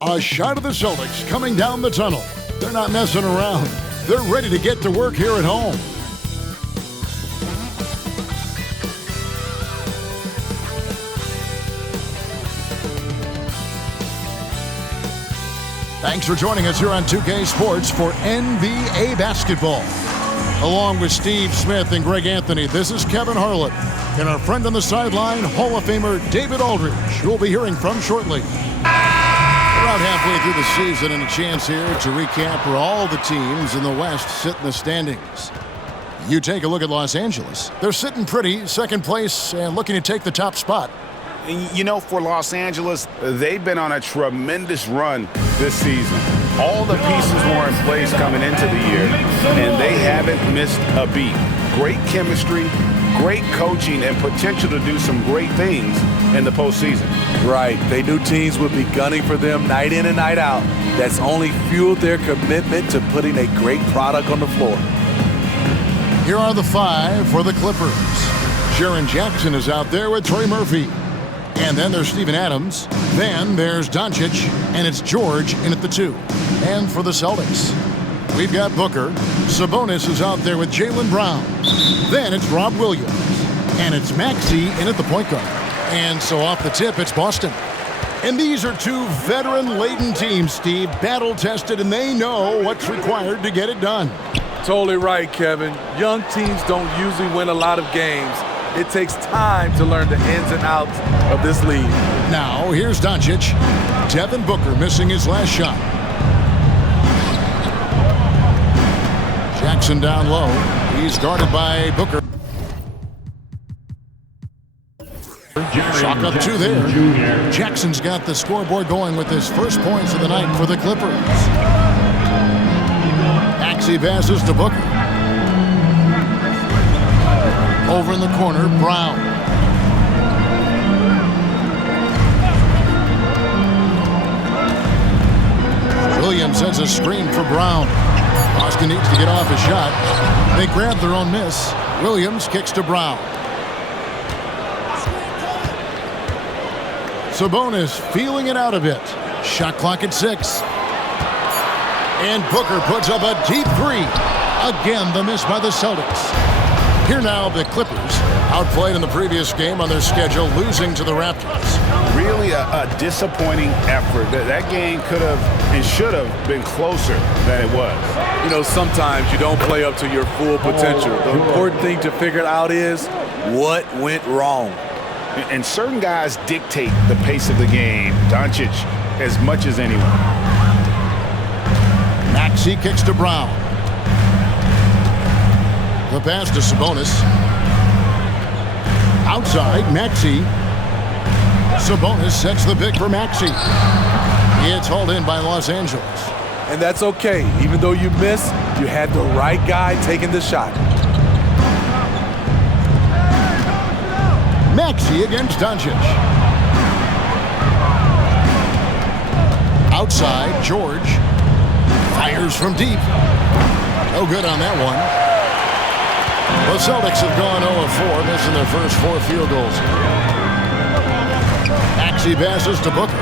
A shot of the Celtics coming down the tunnel. They're not messing around. They're ready to get to work here at home. Thanks for joining us here on 2K Sports for NBA basketball. Along with Steve Smith and Greg Anthony, this is Kevin Harlan and our friend on the sideline, Hall of Famer David Aldridge, who we'll be hearing from shortly. About halfway through the season and a chance here to recap where all the teams in the West sit in the standings. You take a look at Los Angeles. They're sitting pretty, second place, and looking to take the top spot. You know, for Los Angeles, they've been on a tremendous run this season. All the pieces were in place coming into the year, and they haven't missed a beat. Great chemistry, great coaching, and potential to do some great things in the postseason. Right. They knew teams would be gunning for them night in and night out. That's only fueled their commitment to putting a great product on the floor. Here are the five for the Clippers. Jaren Jackson is out there with Trey Murphy. And then there's Steven Adams. Then there's Doncic, and it's George in at the 2. And for the Celtics, we've got Booker. Sabonis is out there with Jaylen Brown. Then it's Rob Williams. And it's Maxey in at the point guard. And so off the tip, it's Boston. And these are two veteran-laden teams, Steve, battle-tested, and they know what's required to get it done. Totally right, Kevin. Young teams don't usually win a lot of games. It takes time to learn the ins and outs of this league. Now, here's Doncic. Devin Booker missing his last shot. Jackson down low. He's guarded by Booker. Shot up 2 there. Jackson's got the scoreboard going with his first points of the night for the Clippers. Maxey passes to Booker. Over in the corner, Brown. Williams sends a screen for Brown. Boston needs to get off a shot. They grab their own miss. Williams kicks to Brown. Sabonis feeling it out a bit. Shot clock at 6. And Booker puts up a deep 3. Again, the miss by the Celtics. Here now, the Clippers, outplayed in the previous game on their schedule, losing to the Raptors. Really a disappointing effort. That game could have and should have been closer than it was. You know, sometimes you don't play up to your full potential. The important thing to figure out is what went wrong. And certain guys dictate the pace of the game. Doncic as much as anyone. Maxey kicks to Brown. The pass to Sabonis. Outside, Maxey. Sabonis sets the pick for Maxey. It's hauled in by Los Angeles. And that's okay. Even though you missed, you had the right guy taking the shot. Maxey against Doncic. Outside, George. Fires from deep. No good on that one. The Celtics have gone 0-4, missing their first 4 field goals. Maxey passes to Booker.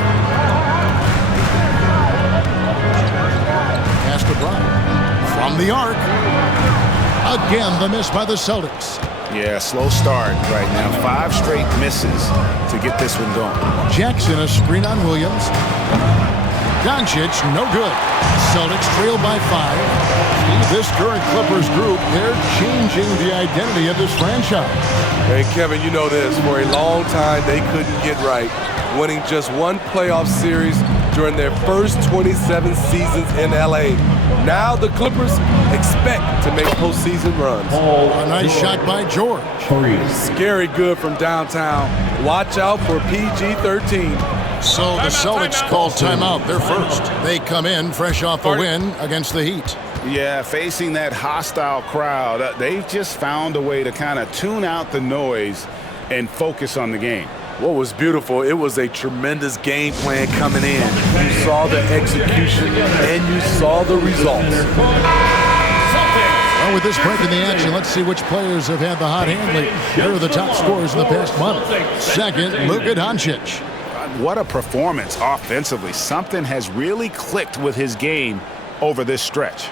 Pass to Brown. From the arc. Again, the miss by the Celtics. Yeah, slow start right now. 5 straight misses to get this one going. Jackson, a screen on Williams. Doncic, no good. Celtics trail by 5. This current Clippers group, they're changing the identity of this franchise. Hey, Kevin, you know this. For a long time, they couldn't get right, winning just one playoff series during their first 27 seasons in L.A. Now the Clippers expect to make postseason runs. A nice shot by George. Scary good from downtown. Watch out for PG-13. So the Celtics call timeout. They're first. They come in fresh off a win against the Heat. Yeah, facing that hostile crowd, they've just found a way to kind of tune out the noise and focus on the game. What was beautiful, it was a tremendous game plan coming in. You saw the execution and you saw the results. Well, with this break in the action, let's see which players have had the hot hand lately. Here are the top scorers in the past month. Second, Luka Doncic. What a performance offensively. Something has really clicked with his game over this stretch.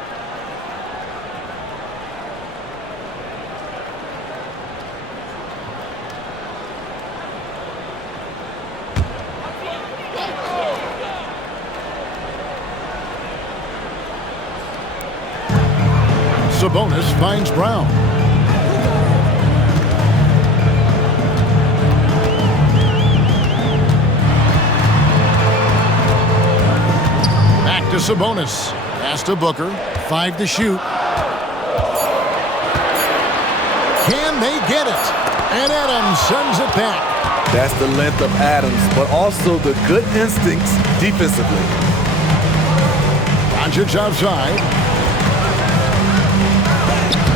Sabonis finds Brown. Back to Sabonis. Pass to Booker. 5 to shoot. Can they get it? And Adams sends it back. That's the length of Adams, but also the good instincts defensively. Doncic outside.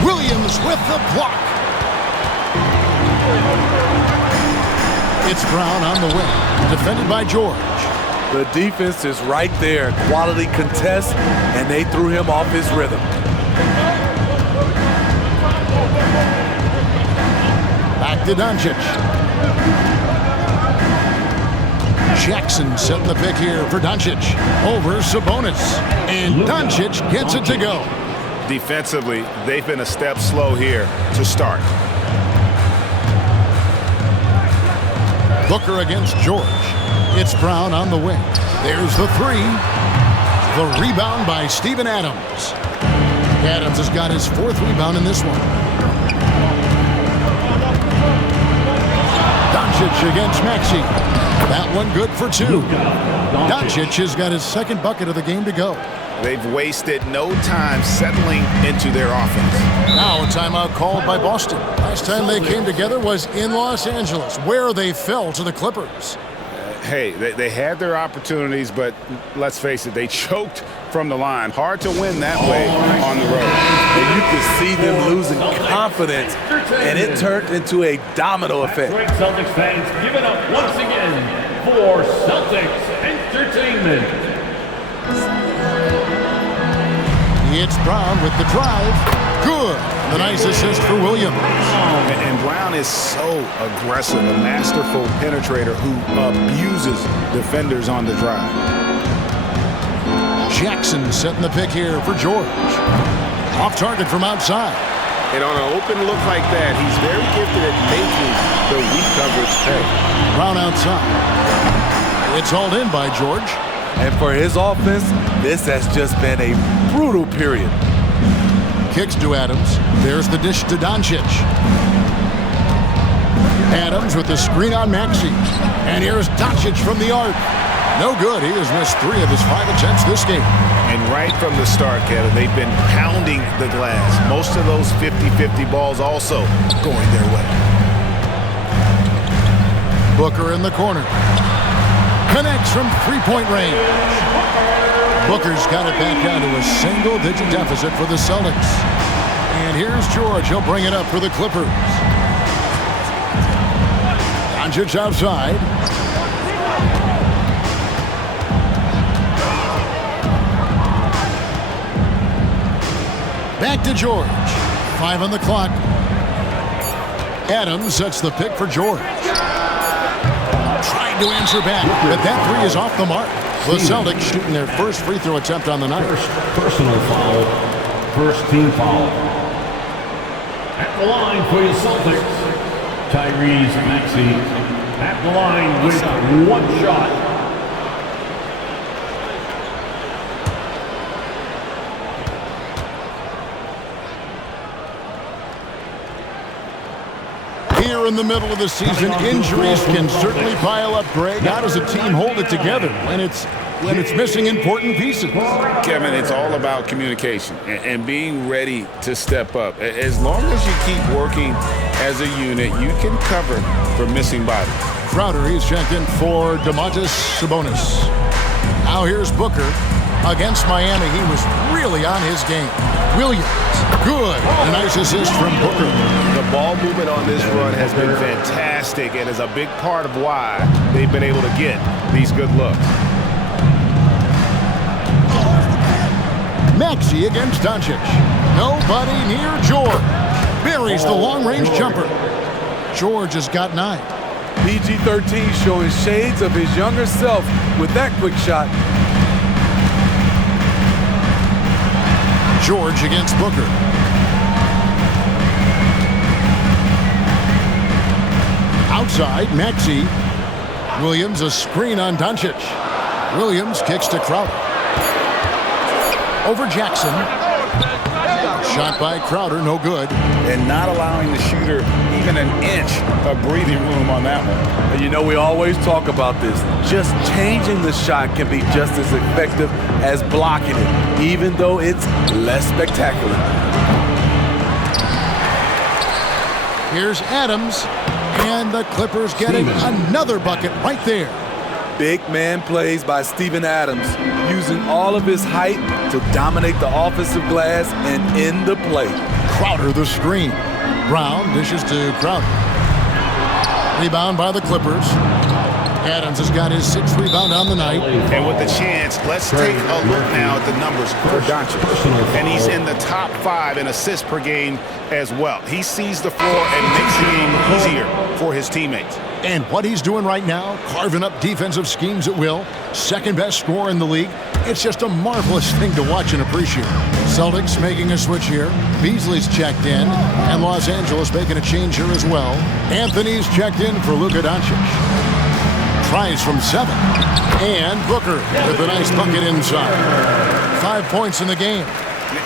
Williams with the block. It's Brown on the wing, defended by George. The defense is right there. Quality contest, and they threw him off his rhythm. Back to Doncic. Jackson setting the pick here for Doncic. Over Sabonis. And Doncic gets it to go. Defensively, they've been a step slow here to start. Booker against George. It's Brown on the wing. There's the three. The rebound by Steven Adams. Adams has got his 4th rebound in this one. Doncic against Maxey. That one good for 2. Doncic has got his 2nd bucket of the game to go. They've wasted no time settling into their offense. Now a timeout called by Boston. Last time they came together was in Los Angeles, where they fell to the Clippers. Hey, they had their opportunities, but let's face it, they choked from the line. Hard to win that way on the road. And you could see them losing confidence, and it turned into a domino effect. Great Celtics fans, give it up once again for Celtics Entertainment. It's Brown with the drive. Good. The nice assist for Williams. And Brown is so aggressive, a masterful penetrator who abuses defenders on the drive. Jackson setting the pick here for George. Off target from outside. And on an open look like that, he's very gifted at making the weak coverage pay. Brown outside. It's hauled in by George. And for his offense, this has just been a brutal period. Kicks to Adams. There's the dish to Doncic. Adams with the screen on Maxey. And here's Doncic from the arc. No good. He has missed 3 of his 5 attempts this game. And right from the start, Kevin, they've been pounding the glass. Most of those 50-50 balls also going their way. Booker in the corner. Connects from 3-point range. Booker's got it back down to a single-digit deficit for the Celtics. And here's George. He'll bring it up for the Clippers. Doncic outside. Back to George. 5 on the clock. Adams sets the pick for George. Trying to answer back, but that 3 is off the mark. The Celtics shooting their first free throw attempt on the night. First personal foul, first team foul. At the line for your Celtics, Tyrese Maxey. At the line with 1 shot. Here in the middle of the season, injuries can certainly pile up, Greg. How does a team hold it together when it's missing important pieces? Kevin, it's all about communication and being ready to step up. As long as you keep working as a unit, you can cover for missing bodies. Crowder, he's checked in for Domantas Sabonis. Now here's Booker against Miami. He was really on his game. Williams, good. A nice assist from Booker. The ball movement on this run has been fantastic and is a big part of why they've been able to get these good looks. Maxey against Doncic. Nobody near George. Buries the long-range jumper. George has got 9. PG-13 showing shades of his younger self with that quick shot. George against Booker. Outside, Maxey. Williams, a screen on Doncic. Williams kicks to Crowder. Over Jackson. Shot by Crowder, no good. And not allowing the shooter even an inch of breathing room on that one. And you know, we always talk about this. Just changing the shot can be just as effective as blocking it, even though it's less spectacular. Here's Adams, and the Clippers getting another bucket right there. Big man plays by Steven Adams, using all of his height to dominate the offensive glass and end the play. Crowder the screen. Brown dishes to Crowder. Rebound by the Clippers. Adams has got his 6th rebound on the night. And with the chance, let's take a look now at the numbers for Doncic. And he's in the top 5 in assists per game as well. He sees the floor and makes the game easier for his teammates. And what he's doing right now, carving up defensive schemes at will, 2nd best scorer in the league. It's just a marvelous thing to watch and appreciate. Celtics making a switch here. Beasley's checked in, and Los Angeles making a change here as well. Anthony's checked in for Luka Doncic. Tries from 7. And Booker with a nice bucket inside. 5 points in the game.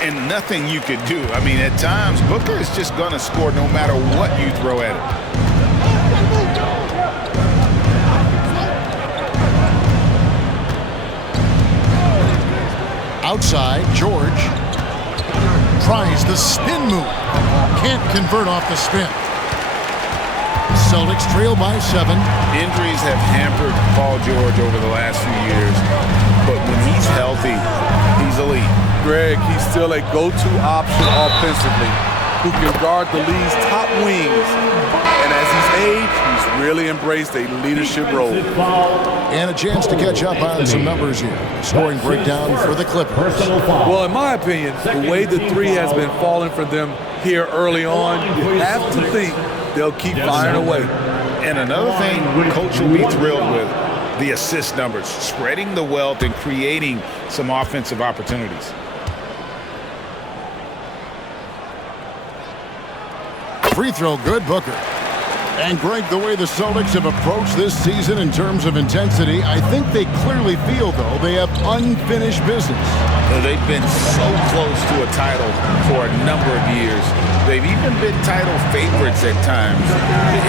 And nothing you could do. I mean, at times, Booker is just going to score no matter what you throw at him. Outside, George tries the spin move. Can't convert off the spin. Celtics trail by 7. Injuries have hampered Paul George over the last few years, but when he's healthy, he's elite. Greg, he's still a go-to option offensively, who can guard the league's top wings. And as he's aged, he's really embraced a leadership role. And a chance to catch up on some numbers here. Scoring breakdown for the Clippers. Well, in my opinion, the way the 3 has been falling for them here early on, you have to think they'll keep firing away. And another thing Coach will be thrilled with, the assist numbers, spreading the wealth and creating some offensive opportunities. Free throw good, Booker. And Greg, the way the Celtics have approached this season in terms of intensity, I think they clearly feel, though, they have unfinished business. They've been so close to a title for a number of years. They've even been title favorites at times.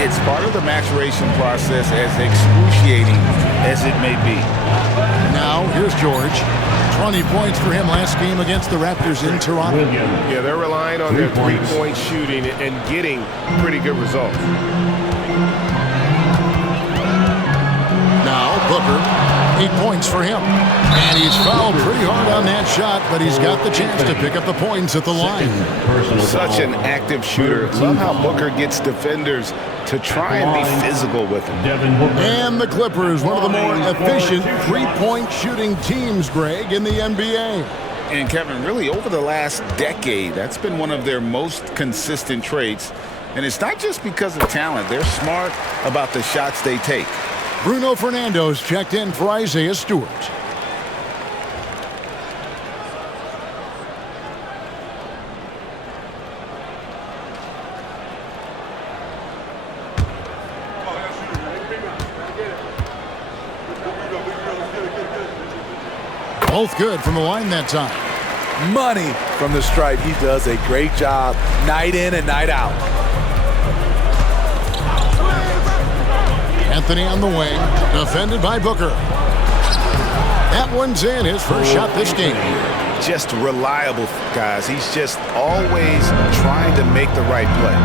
It's part of the maturation process, as excruciating as it may be. Now, here's George. 20 points for him last game against the Raptors in Toronto. Yeah, they're relying on their three-point shooting and getting pretty good results. Now, Booker, 8 points for him. And he's fouled pretty hard on that shot, but he's got the chance to pick up the points at the line. Such an active shooter. Love how Booker gets defenders to try and be physical with him. And the Clippers, one of the more efficient three-point shooting teams, Greg, in the NBA. And Kevin, really over the last decade, that's been one of their most consistent traits. And it's not just because of talent. They're smart about the shots they take. Bruno Fernando's checked in for Isaiah Stewart. Both good from the line that time. Money from the stripe. He does a great job night in and night out. Anthony on the wing, defended by Booker. That one's in, his first shot this game. Just reliable, guys. He's just always trying to make the right play.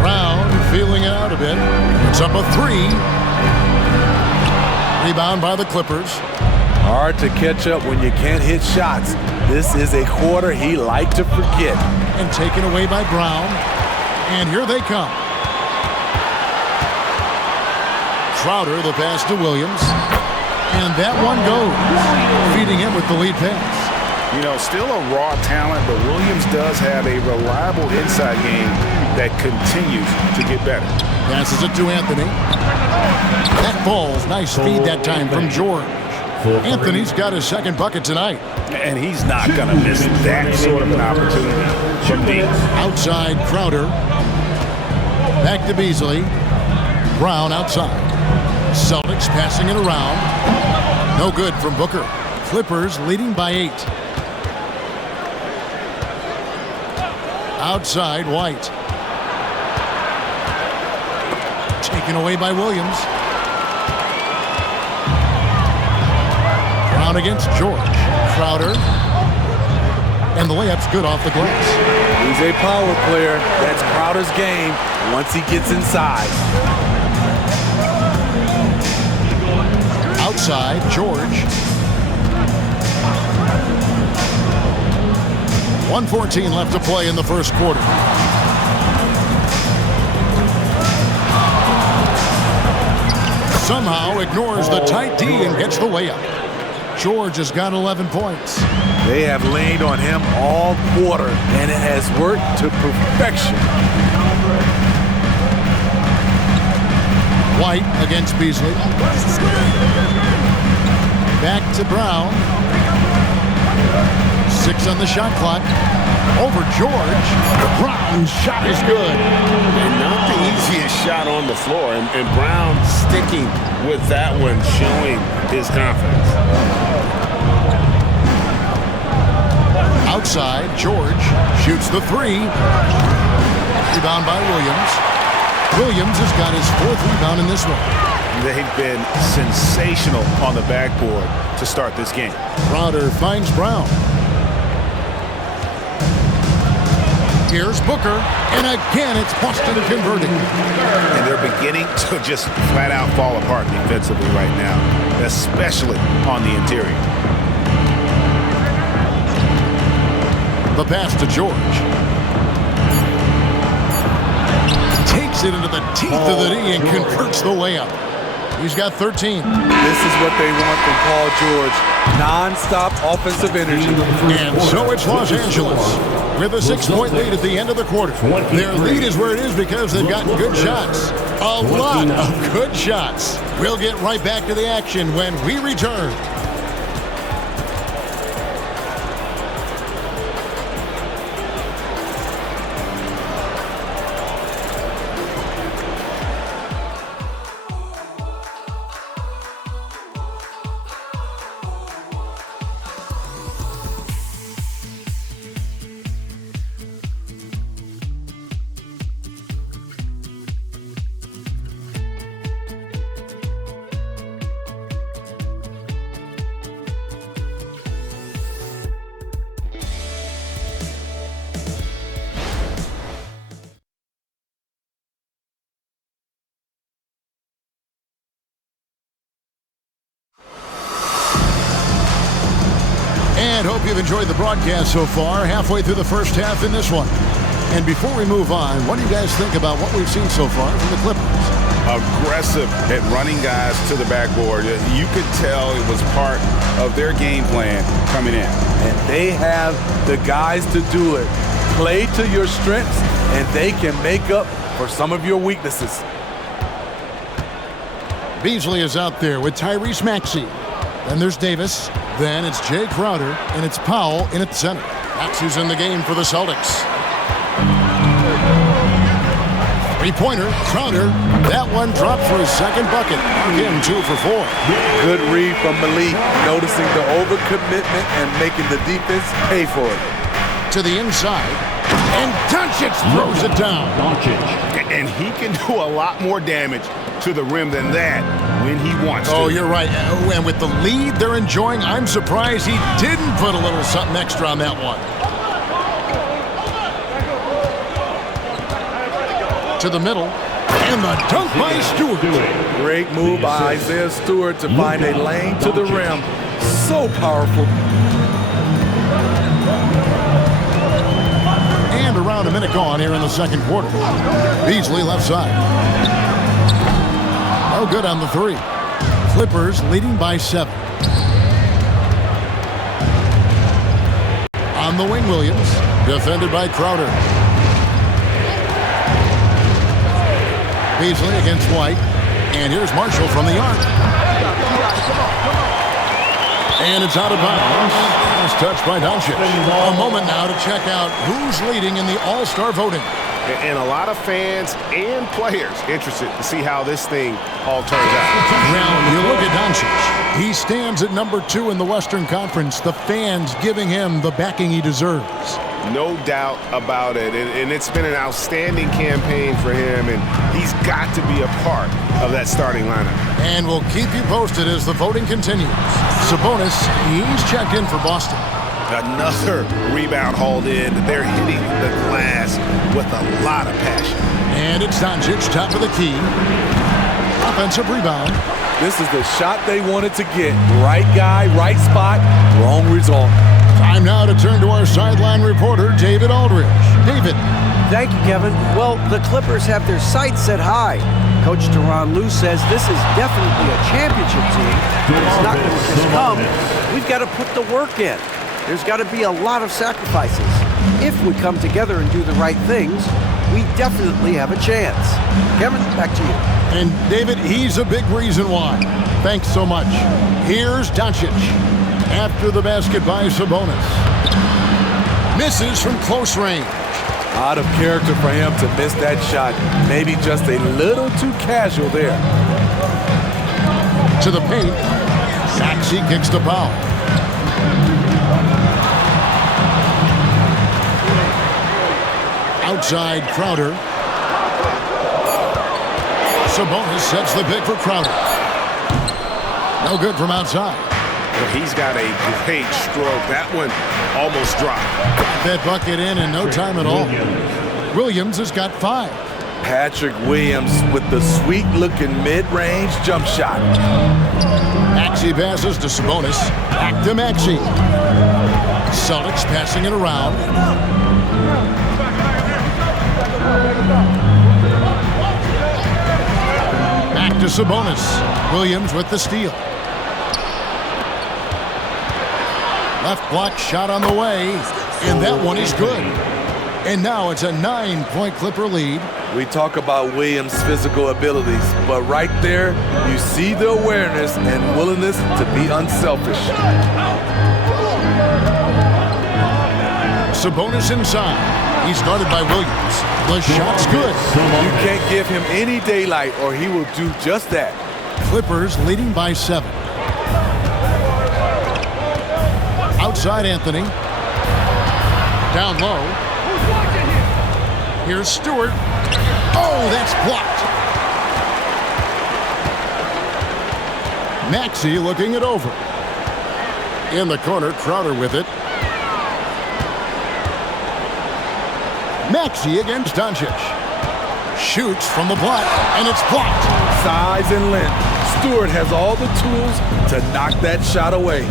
Brown feeling it out a bit. It's up a 3. Rebound by the Clippers. Hard to catch up when you can't hit shots. This is a quarter he liked to forget. And taken away by Brown. And here they come. Crowder, the pass to Williams. And that one goes. Feeding him with the lead pass. You know, still a raw talent, but Williams does have a reliable inside game that continues to get better. Passes it to Anthony. That falls. Nice feed that time from George. Anthony's got his second bucket tonight. And he's not going to miss that sort of an opportunity from deep. Outside, Crowder. Back to Beasley. Brown outside. Celtics passing it around. No good from Booker. Clippers leading by 8. Outside, White. Taken away by Williams. Brown against George. Crowder. And the layup's good off the glass. He's a power player. That's Crowder's game once he gets inside. Outside, George. 1:14 left to play in the first quarter. Somehow ignores the tight D and gets the layup. George has got 11 points. They have leaned on him all quarter, and it has worked to perfection. White against Beasley. Back to Brown. 6 on the shot clock. Over George. Brown's shot is good. And not the easiest shot on the floor. And Brown sticking with that one, showing his confidence. Outside, George shoots the 3. Rebound by Williams. Williams has got his 4th rebound in this one. They've been sensational on the backboard to start this game. Crowder finds Brown. Here's Booker, and again it's Boston converting. And they're beginning to just flat out fall apart defensively right now, especially on the interior. The pass to George. Takes it into the teeth of the D and converts the layup. He's got 13. This is what they want from Paul George. Non-stop offensive energy. And so it's Los Angeles with a 6-point lead at the end of the quarter. Their lead is where it is because they've got good shots. A lot of good shots. We'll get right back to the action when we return. And hope you've enjoyed the broadcast so far, halfway through the first half in this one. And before we move on, what do you guys think about what we've seen so far from the Clippers? Aggressive at running guys to the backboard. You could tell it was part of their game plan coming in. And they have the guys to do it. Play to your strengths, and they can make up for some of your weaknesses. Beasley is out there with Tyrese Maxey. Then there's Davis. Then it's Jay Crowder, and it's Powell in at center. Maxey's in the game for the Celtics. Three-pointer, Crowder. That one dropped for his second bucket. Again, 2 for 4. Good read from Malik, noticing the overcommitment and making the defense pay for it. To the inside, and Doncic throws it down. And he can do a lot more damage to the rim than that when he wants to. Oh, you're right. And with the lead they're enjoying, I'm surprised he didn't put a little something extra on that one. To the middle, and the dunk by Stewart. Great move by Isaiah Stewart to find a lane to the rim. So powerful. And around a minute gone here in the second quarter. Beasley left side. No good on the 3. Clippers leading by 7. On the wing, Williams. Defended by Crowder. Beasley against White. And here's Marshall from the arc. And it's out of bounds. Last touch by Doncic. A moment now to check out who's leading in the All-Star voting. And a lot of fans and players interested to see how this thing all turns out. Well, you look at Doncic. He stands at number 2 in the Western Conference. The fans giving him the backing he deserves. No doubt about it. And it's been an outstanding campaign for him, and he's got to be a part of that starting lineup. And we'll keep you posted as the voting continues. Sabonis, he's checked in for Boston. Another rebound hauled in. They're hitting the glass with a lot of passion. And it's Doncic, top of the key. Offensive rebound. This is the shot they wanted to get. Right guy, right spot, wrong result. Time now to turn to our sideline reporter, David Aldridge. David. Thank you, Kevin. Well, the Clippers have their sights set high. Coach Tyronn Lue says this is definitely a championship team. It's not going to just come. We've got to put the work in. There's got to be a lot of sacrifices. If we come together and do the right things, we definitely have a chance. Kevin, back to you. And David, he's a big reason why. Thanks so much. Here's Doncic. After the basket by Sabonis. Misses from close range. Out of character for him to miss that shot. Maybe just a little too casual there. To the paint. Maxey kicks the foul. Outside Crowder. Sabonis sets the pick for Crowder. No good from outside. He's got a great stroke. That one almost dropped. That bucket in no time at all. Williams has got 5. Patrick Williams with the sweet-looking mid-range jump shot. Maxey passes to Sabonis. Back to Maxey. Celtics passing it around. Back to Sabonis. Williams with the steal. Left block shot on the way, and that one is good. And now it's a 9-point Clipper lead. We talk about Williams' physical abilities, but right there, you see the awareness and willingness to be unselfish. Sabonis inside. He's guarded by Williams. The shot's good. You can't give him any daylight, or he will do just that. Clippers leading by 7. Outside Anthony. Down low. Here's Stewart. Oh, that's blocked. Maxey looking it over. In the corner, Crowder with it. Maxey against Doncic. Shoots from the block, and it's blocked. Size and length. Stewart has all the tools to knock that shot away.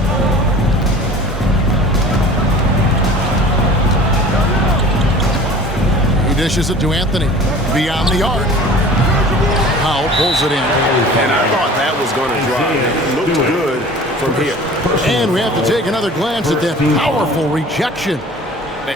Dishes it to Anthony. Beyond the arc. Powell pulls it in. And I thought that was going to drop. It looked good from here. And we have to take another glance at that powerful rejection.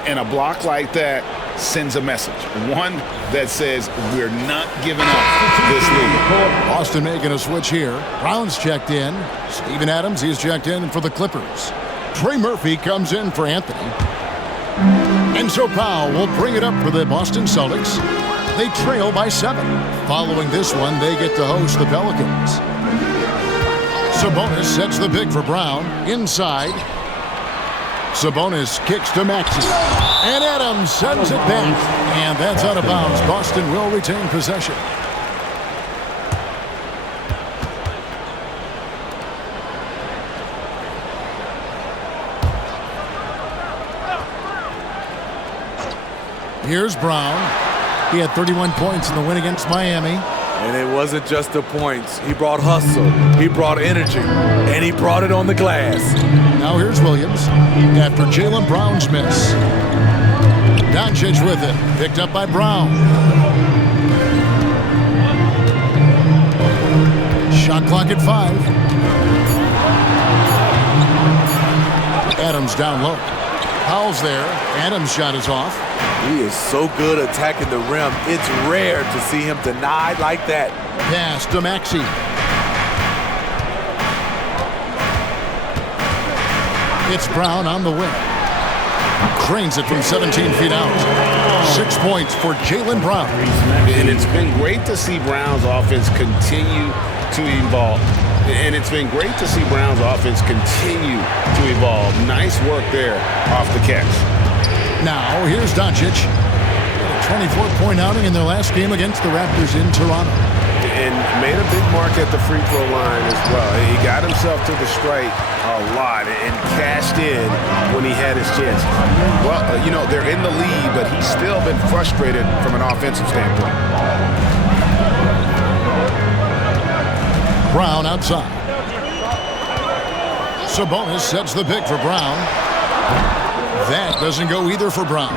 And a block like that sends a message. One that says we're not giving up this lead. Boston making a switch here. Brown's checked in. Steven Adams, he's checked in for the Clippers. Trey Murphy comes in for Anthony. And so Powell will bring it up for the Boston Celtics. They trail by 7. Following this one, they get to host the Pelicans. Sabonis sets the pick for Brown. Inside. Sabonis kicks to Maxey. And Adams sends it back. And that's out of bounds. Boston will retain possession. Here's Brown. He had 31 points in the win against Miami. And it wasn't just the points. He brought hustle, he brought energy, and he brought it on the glass. Now here's Williams after Jaylen Brown's miss. Doncic with it. Picked up by Brown. Shot clock at 5. Adams down low. Powell's there. Adams' shot is off. He is so good attacking the rim. It's rare to see him denied like that. Pass to Maxey. It's Brown on the wing. Cranes it from 17 feet out. 6 points for Jaylen Brown. And it's been great to see Brown's offense continue to evolve. And it's been great to see Brown's offense continue to evolve. Nice work there off the catch. Now, here's Doncic. A 24-point outing in their last game against the Raptors in Toronto. And made a big mark at the free throw line as well. He got himself to the strike a lot and cashed in when he had his chance. Well, you know, they're in the lead, but he's still been frustrated from an offensive standpoint. Brown outside. Sabonis sets the pick for Brown. That doesn't go either for Brown.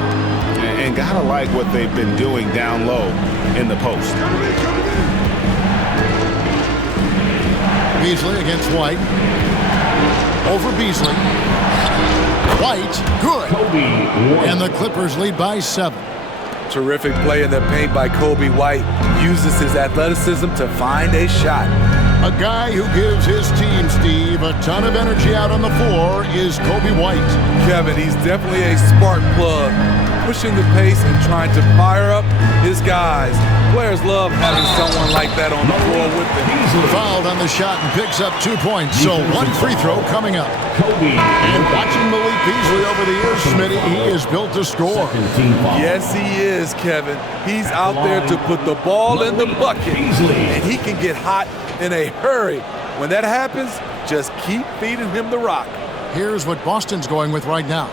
And gotta like what they've been doing down low in the post. Beasley against White. Over Beasley. White, good. And the Clippers lead by 7. Terrific play in the paint by Kobe White. Uses his athleticism to find a shot. A guy who gives his team, Steve, a ton of energy out on the floor is Kobe White. Kevin, he's definitely a spark plug, pushing the pace and trying to fire up his guys. Players love having someone like that on the floor with them. Fouled on the shot and picks up 2 points, so 1 free throw coming up. And watching Malik Beasley over the years, Smitty, he is built to score. Yes, he is, Kevin. He's out there to put the ball in the bucket, and he can get hot in a hurry. When that happens, just keep feeding him the rock. Here's what Boston's going with right now.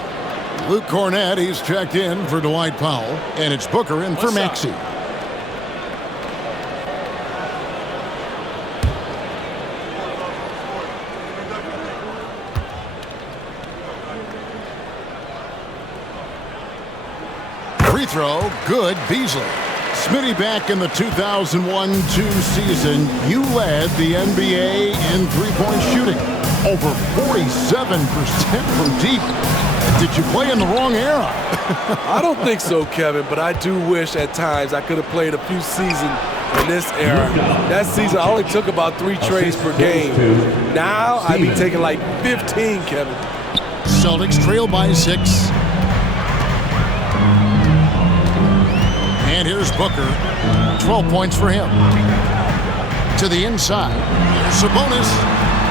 Luke Cornett, he's checked in for Dwight Powell, and it's Booker in for Maxey. Free throw, good, Beasley. Smitty, back in the 2001-2 season, you led the NBA in three-point shooting. Over 47% from deep. Did you play in the wrong era? I don't think so, Kevin, but I do wish at times I could have played a few seasons in this era. That season I only took about 3 trades per game. Now I'd be taking like 15, Kevin. Celtics trail by 6. And here's Booker. 12 points for him. To the inside. Here's Sabonis.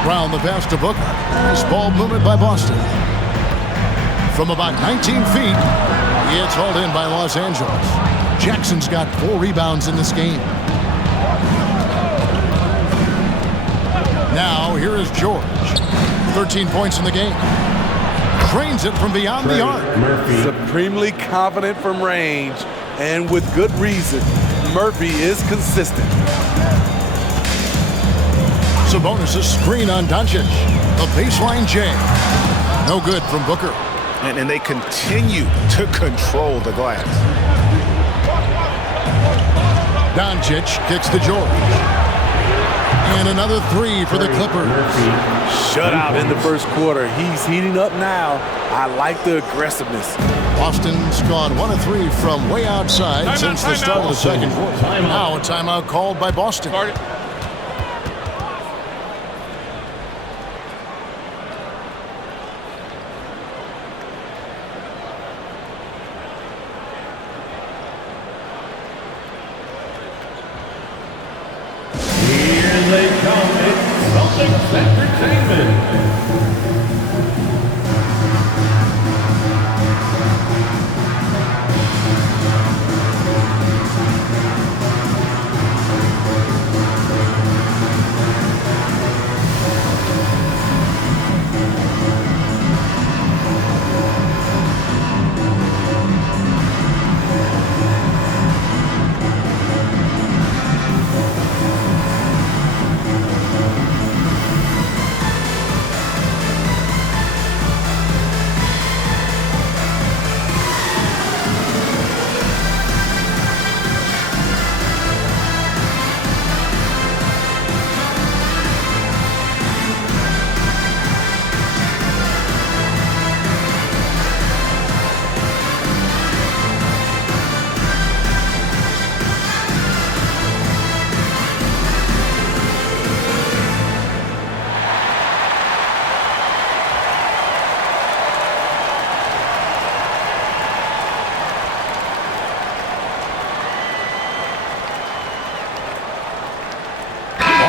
Round the pass to Booker. Nice ball movement by Boston. From about 19 feet, it's hauled in by Los Angeles. Jackson's got 4 rebounds in this game. Now, here is George. 13 points in the game. Cranes it from beyond the arc. Supremely confident from range, and with good reason. Murphy is consistent. Sabonis' screen on Doncic. The baseline J. No good from Booker. And they continue to control the glass. Doncic kicks to George. And another 3 for the Clippers. Shutout in the first quarter. He's heating up now. I like the aggressiveness. Boston's gone 1 of 3 from way outside since the start of the second quarter. Now a timeout called by Boston. They come, it's Celtics Entertainment.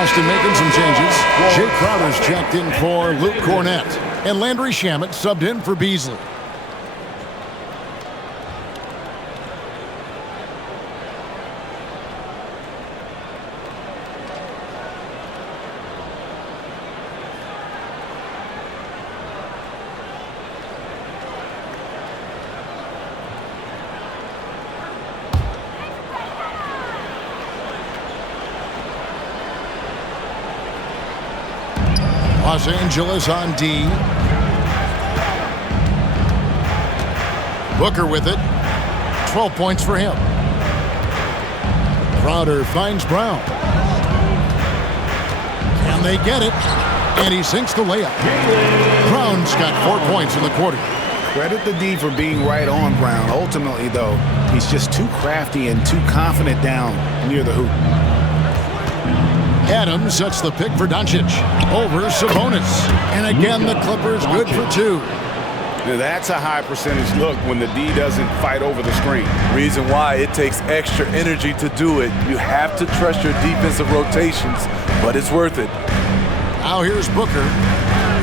Boston making some changes. Jay Crowder's checked in for Luke Cornett. And Landry Shamet subbed in for Beasley. Los Angeles on D. Booker with it. 12 points for him. Crowder finds Brown. Can they get it? And he sinks the layup. Brown's got 4 points in the quarter. Credit the D for being right on Brown. Ultimately, though, he's just too crafty and too confident down near the hoop. Adams sets the pick for Doncic over Sabonis. And again, the Clippers good for 2. Now that's a high percentage look when the D doesn't fight over the screen. Reason why it takes extra energy to do it. You have to trust your defensive rotations, but it's worth it. Now here's Booker.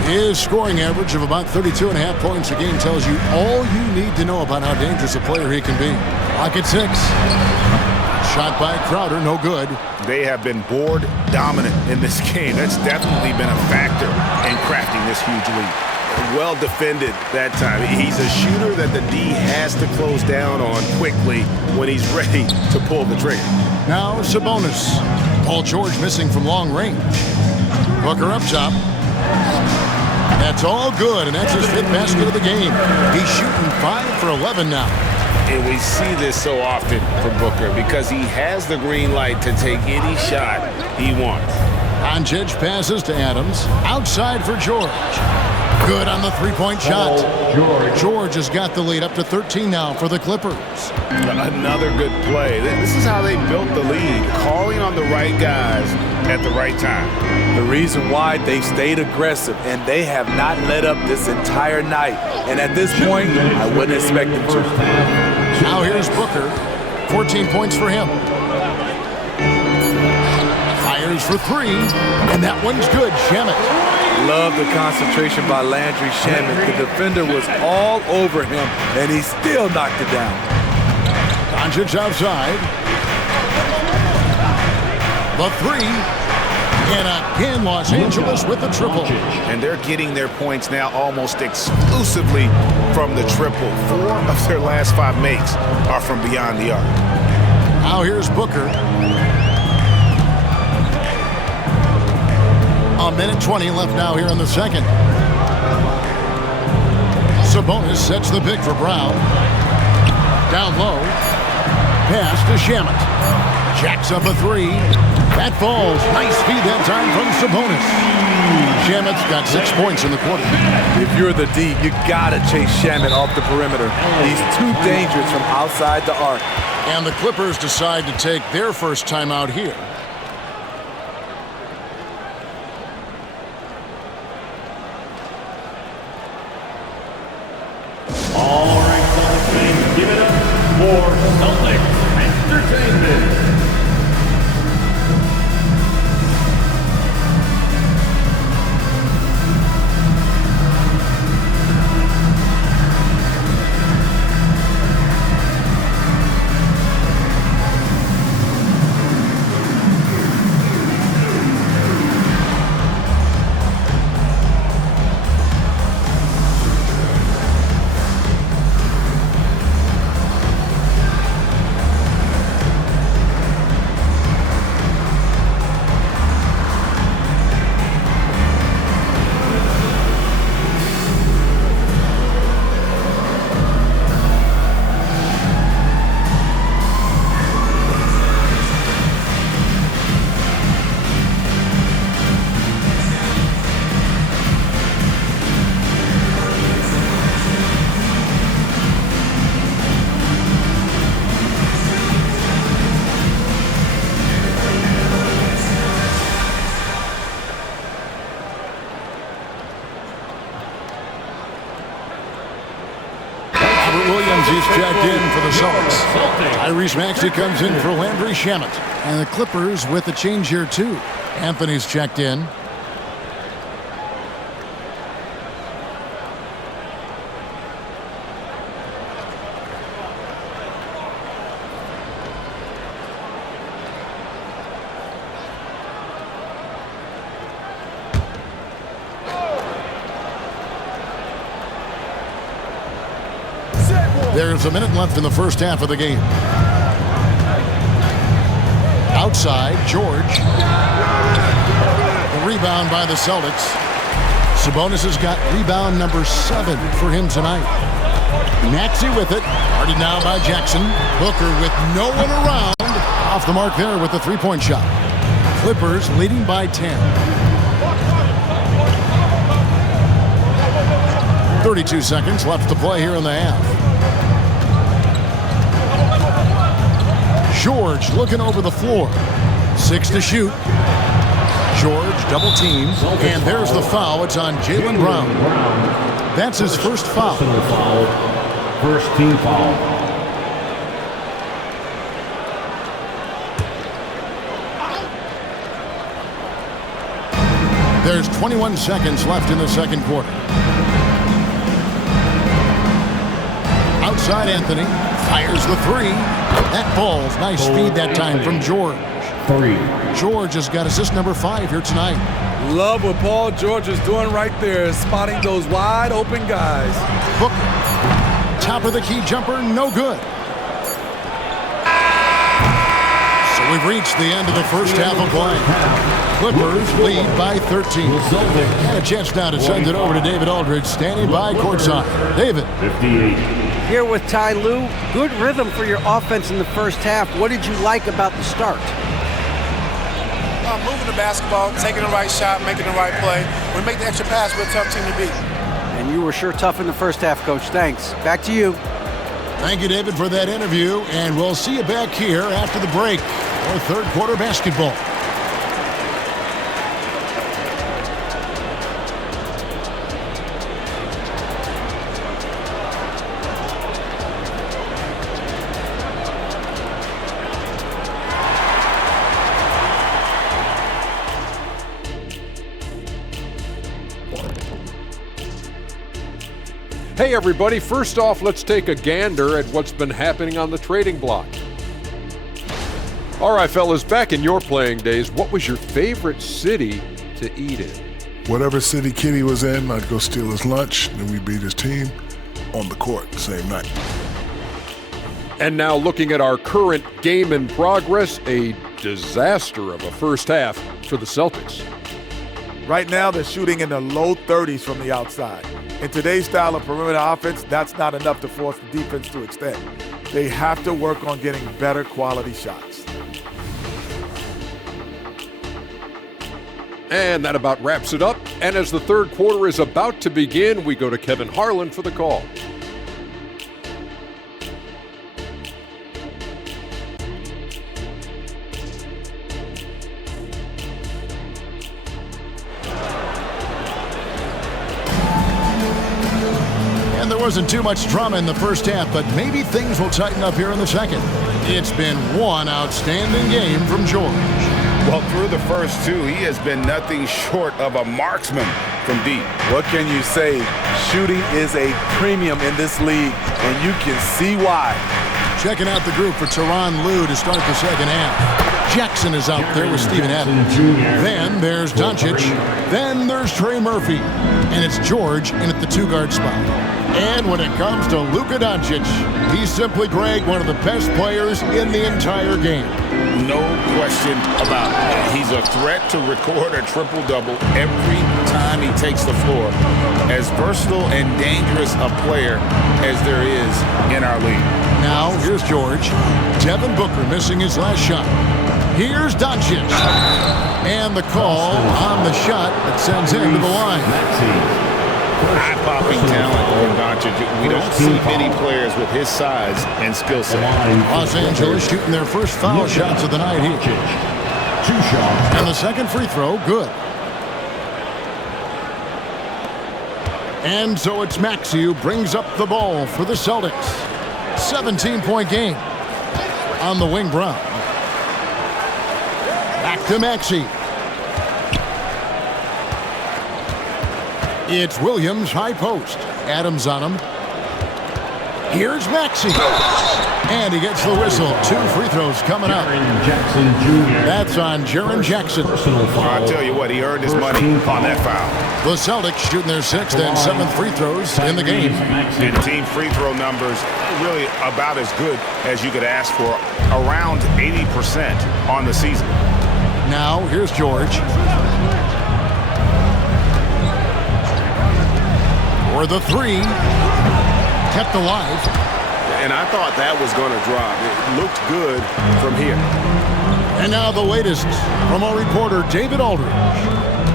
His scoring average of about 32.5 points a game tells you all you need to know about how dangerous a player he can be. Clock at 6. Shot by Crowder, no good. They have been board dominant in this game. That's definitely been a factor in crafting this huge lead. Well defended that time. He's a shooter that the D has to close down on quickly when he's ready to pull the trigger. Now Sabonis. Paul George missing from long range. Booker up top. That's all good, and that's his 5th basket of the game. He's shooting 5 for 11 now. And we see this so often from Booker because he has the green light to take any shot he wants. Doncic passes to Adams. Outside for George. Good on the three-point shot. George has got the lead up to 13 now for the Clippers. Another good play. This is how they built the lead, calling on the right guys at the right time. The reason why they've stayed aggressive and they have not let up this entire night. And at this point, I wouldn't expect them to. Now here's Booker. 14 points for him. Fires for 3, and that one's good. Shamet. Love the concentration by Landry Shamet. The defender was all over him, and he still knocked it down. Doncic outside. The 3. And again, Los Angeles with the triple. And they're getting their points now almost exclusively from the triple. 4 of their last 5 makes are from beyond the arc. Now here's Booker. A minute 20 left now here in the second. Sabonis sets the pick for Brown. Down low. Pass to Shamet. Jacks up a 3. That falls. Nice feed that time from Sabonis. Shamet's got 6 points in the quarter. If you're the D, you gotta chase Shamet off the perimeter. He's too dangerous from outside the arc. And the Clippers decide to take their first timeout here. All right, Celtics fans, give it up for Celtics Entertainment. He's checked in for the Celtics. Tyrese Maxey comes in for Landry Shamet. And the Clippers with a change here, too. Anthony's checked in. There's a minute left in the first half of the game. Outside, George. The rebound by the Celtics. Sabonis has got rebound number 7 for him tonight. Maxey with it. Guarded now by Jackson. Booker with no one around. Off the mark there with the three-point shot. Clippers leading by 10. 32 seconds left to play here in the half. George looking over the floor. 6 to shoot. George double teamed. And there's the foul. It's on Jaylen Brown. That's his first foul. First team foul. There's 21 seconds left in the second quarter. Outside Anthony. Fires the three. That falls. Nice speed that time from George. 3. George has got assist number 5 here tonight. Love what Paul George is doing right there, spotting those wide open guys. Booker. Top of the key jumper, no good. So we've reached the end of the first half of play. Clippers lead by 13. And a chance now to send it over to David Aldridge, standing by courtside. David. 58. Here with Ty Lue. Good rhythm for your offense in the first half. What did you like about the start? Moving the basketball, taking the right shot, making the right play. We make the extra pass, we're a tough team to beat. And you were sure tough in the first half, Coach. Thanks. Back to you. Thank you, David, for that interview. And we'll see you back here after the break for third quarter basketball. Hey everybody, first off, let's take a gander at what's been happening on the trading block. All right, fellas, back in your playing days, what was your favorite city to eat in? Whatever city Kitty was in, I'd go steal his lunch, and we beat his team on the court the same night. And now looking at our current game in progress, a disaster of a first half for the Celtics. Right now, they're shooting in the low 30s from the outside. In today's style of perimeter offense, that's not enough to force the defense to extend. They have to work on getting better quality shots. And that about wraps it up. And as the third quarter is about to begin, we go to Kevin Harlan for the call. Wasn't too much drama in the first half, but maybe things will tighten up here in the second. It's been one outstanding game from George. Well, through the first two, he has been nothing short of a marksman from deep. What can you say? Shooting is a premium in this league, and you can see why. Checking out the group for Tyronn Lue to start the second half. Jackson is out there with Steven Adams. Then there's Doncic. Then there's Trey Murphy. And it's George in at the two-guard spot. And when it comes to Luka Doncic, he's simply, Greg, one of the best players in the entire game. No question about it. He's a threat to record a triple-double every time he takes the floor. As versatile and dangerous a player as there is in our league. Now, here's George. Devin Booker missing his last shot. Here's Doncic. And the call on the shot that sends him to the line. Eye-popping talent from Doncic. We don't see many players with his size and skill set. Los Angeles shooting their first foul shots of the night here. 2 shots. And the second free throw, good. And so it's Maxey who brings up the ball for the Celtics. 17-point game on the wing. Brown. Back to Maxey. It's Williams, high post. Adams on him. Here's Maxey. And he gets the whistle. 2 free throws coming up. Jackson Jr. That's on Jaren Jackson. I'll tell you what, he earned his money on that foul. The Celtics shooting their 6th and 7th free throws in the game. And team free throw numbers really about as good as you could ask for. Around 80% on the season. Now, here's George. For the 3. Kept alive. And I thought that was going to drop. It looked good from here. And now the latest from our reporter, David Aldridge.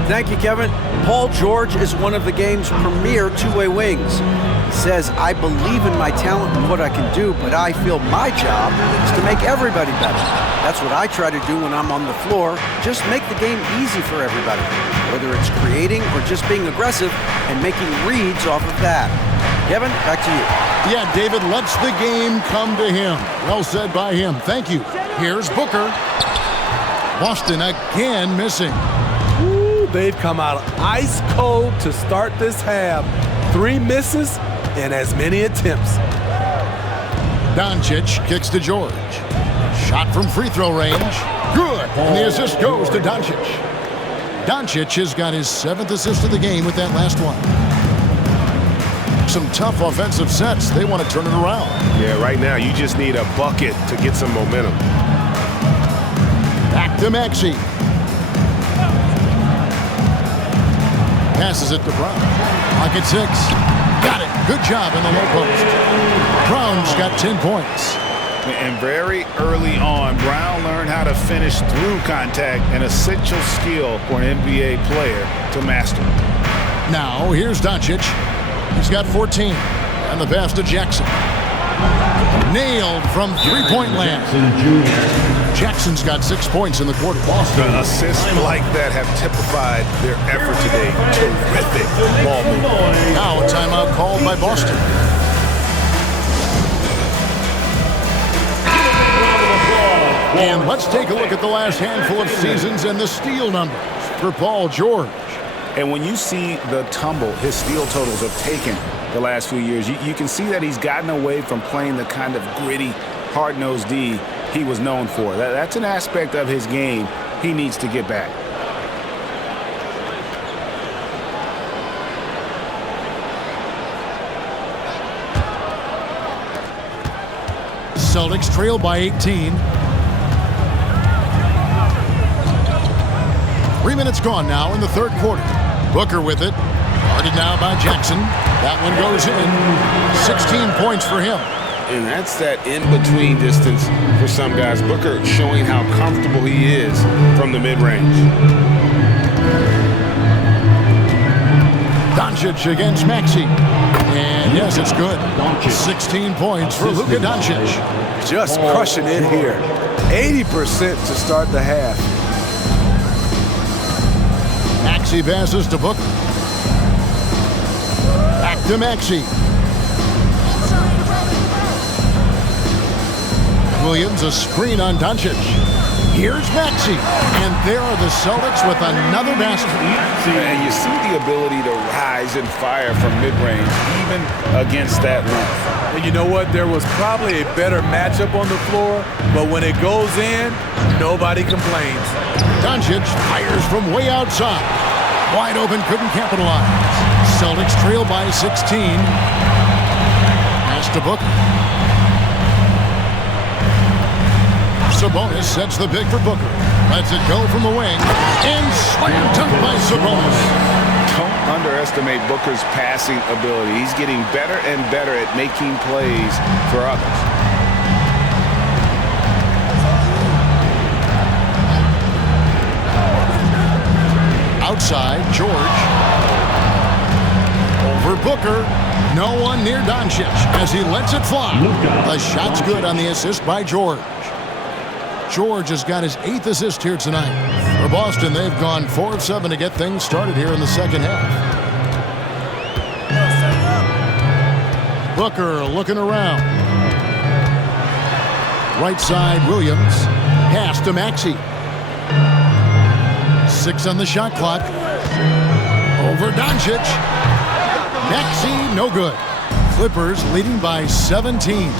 Thank you, Kevin. Paul George is one of the game's premier two-way wings. He says, I believe in my talent and what I can do, but I feel my job is to make everybody better. That's what I try to do when I'm on the floor. Just make the game easy for everybody, whether it's creating or just being aggressive and making reads off of that. Kevin, back to you. Yeah, David lets the game come to him. Well said by him. Thank you. Here's Booker. Boston again missing. Ooh, they've come out ice cold to start this half. 3 misses and as many attempts. Doncic kicks to George. Shot from free throw range. Good. And the assist goes to Doncic. Doncic has got his 7th assist of the game with that last one. Some tough offensive sets. They want to turn it around. Yeah, right now you just need a bucket to get some momentum. Back to Maxey. Passes it to Brown. Pocket 6. Got it. Good job in the low post. Brown's got 10 points. And very early on, Brown learned how to finish through contact, an essential skill for an NBA player to master. Now, here's Doncic. He's got 14. And the pass to Jackson. Nailed from three-point land. Jackson's got 6 points in the quarter. Boston assists like that have typified their effort today. Terrific ball movement. Now a timeout called by Boston. And let's take a look at the last handful of seasons and the steal numbers for Paul George. And when you see the tumble his steal totals have taken the last few years, you can see that he's gotten away from playing the kind of gritty, hard-nosed D he was known for. That's an aspect of his game he needs to get back. Celtics trail by 18. 3 minutes gone now in the 3rd quarter. Booker with it. Guarded now by Jackson. That one goes in. 16 points for him. And that's that in-between distance for some guys. Booker showing how comfortable he is from the mid-range. Doncic against Maxey. And yes, it's good. 16 points for Luka Doncic. Just crushing it here. 80% to start the half. Maxey passes to Booker. Back to Maxey. Williams, a screen on Doncic. Here's Maxey. And there are the Celtics with another basket. And you see the ability to rise and fire from mid-range, even against that length. And you know what? There was probably a better matchup on the floor, but when it goes in, nobody complains. Doncic fires from way outside. Wide open, couldn't capitalize. Celtics trail by 16. Pass to Booker. Sabonis sets the pick for Booker. Lets it go from the wing. And slam dunk by Sabonis. Don't underestimate Booker's passing ability. He's getting better and better at making plays for others. Outside, George. Over Booker. No one near Doncic as he lets it fly. The shot's good on the assist by George. George has got his 8th assist here tonight. For Boston, they've gone 4 of 7 to get things started here in the second half. Booker looking around. Right side, Williams. Pass to Maxey. 6 on the shot clock. Over Doncic. Maxey, no good. Clippers leading by 17.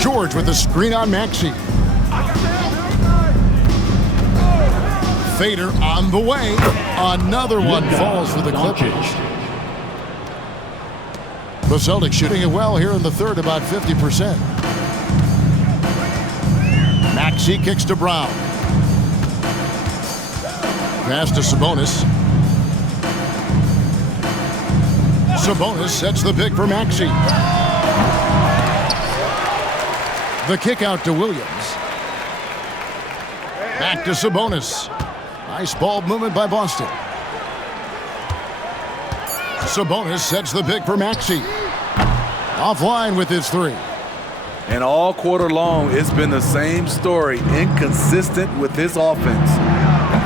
George with the screen on Maxey. Fader on the way. Another one falls for the Clippers. The Celtics shooting it well here in the third, about 50%. Maxey kicks to Brown. Pass to Sabonis. Sabonis sets the pick for Maxey. The kick out to Williams. Back to Sabonis. Nice ball movement by Boston. Sabonis sets the pick for Maxey. Offline with his three. And all quarter long, it's been the same story. Inconsistent with his offense.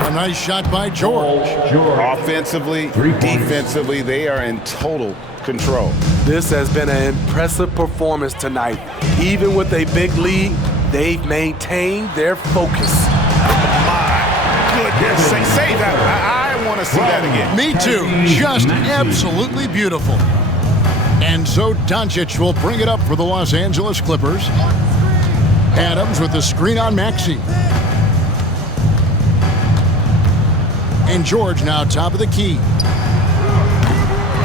A nice shot by George. Offensively, defensively, they are in total control. This has been an impressive performance tonight. Even with a big lead, they've maintained their focus. My goodness. Say that. I want to see that again. Me too. Just absolutely beautiful. And so Doncic will bring it up for the Los Angeles Clippers. Adams with the screen on Maxey. And George now top of the key.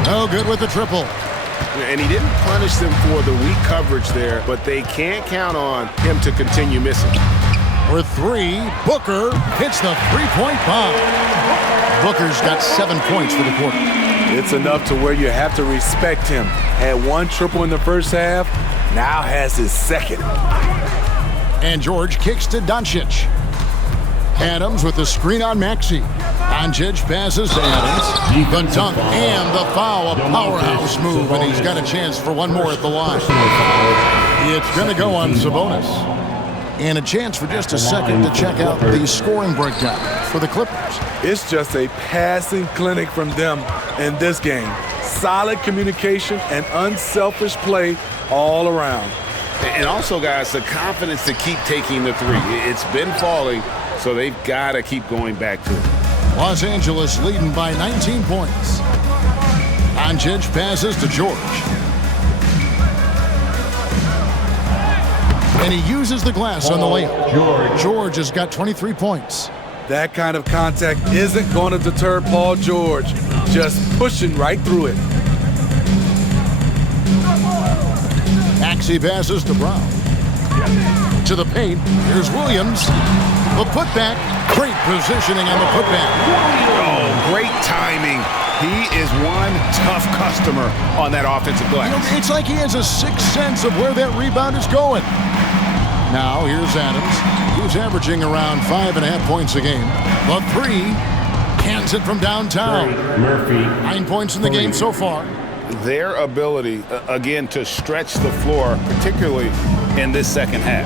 No good with the triple. And he didn't punish them for the weak coverage there, but they can't count on him to continue missing. For three, Booker hits the three-point bomb. Booker's got 7 points for the quarter. It's enough to where you have to respect him. Had one triple in the first half, now has his second. And George kicks to Doncic. Adams with the screen on Maxey. Doncic passes to Adams. The dunk and the foul, a powerhouse move, and he's got a chance for one more at the line. It's going to go on Sabonis. And a chance for just a second to check out the scoring breakdown for the Clippers. It's just a passing clinic from them in this game. Solid communication and unselfish play all around. And also, guys, the confidence to keep taking the three. It's been falling, so they've got to keep going back to it. Los Angeles leading by 19 points. Doncic passes to George. And he uses the glass on the layup. George has got 23 points. That kind of contact isn't going to deter Paul George. Just pushing right through it. Maxey passes to Brown. To the paint. Here's Williams. The putback. Great positioning on the putback. Oh, great timing. He is one tough customer on that offensive glass. You know, it's like he has a sixth sense of where that rebound is going. Now, here's Adams. He's averaging around 5.5 points a game. The three cans it from downtown. 9 points in the game so far. Their ability, again, to stretch the floor, particularly in this second half.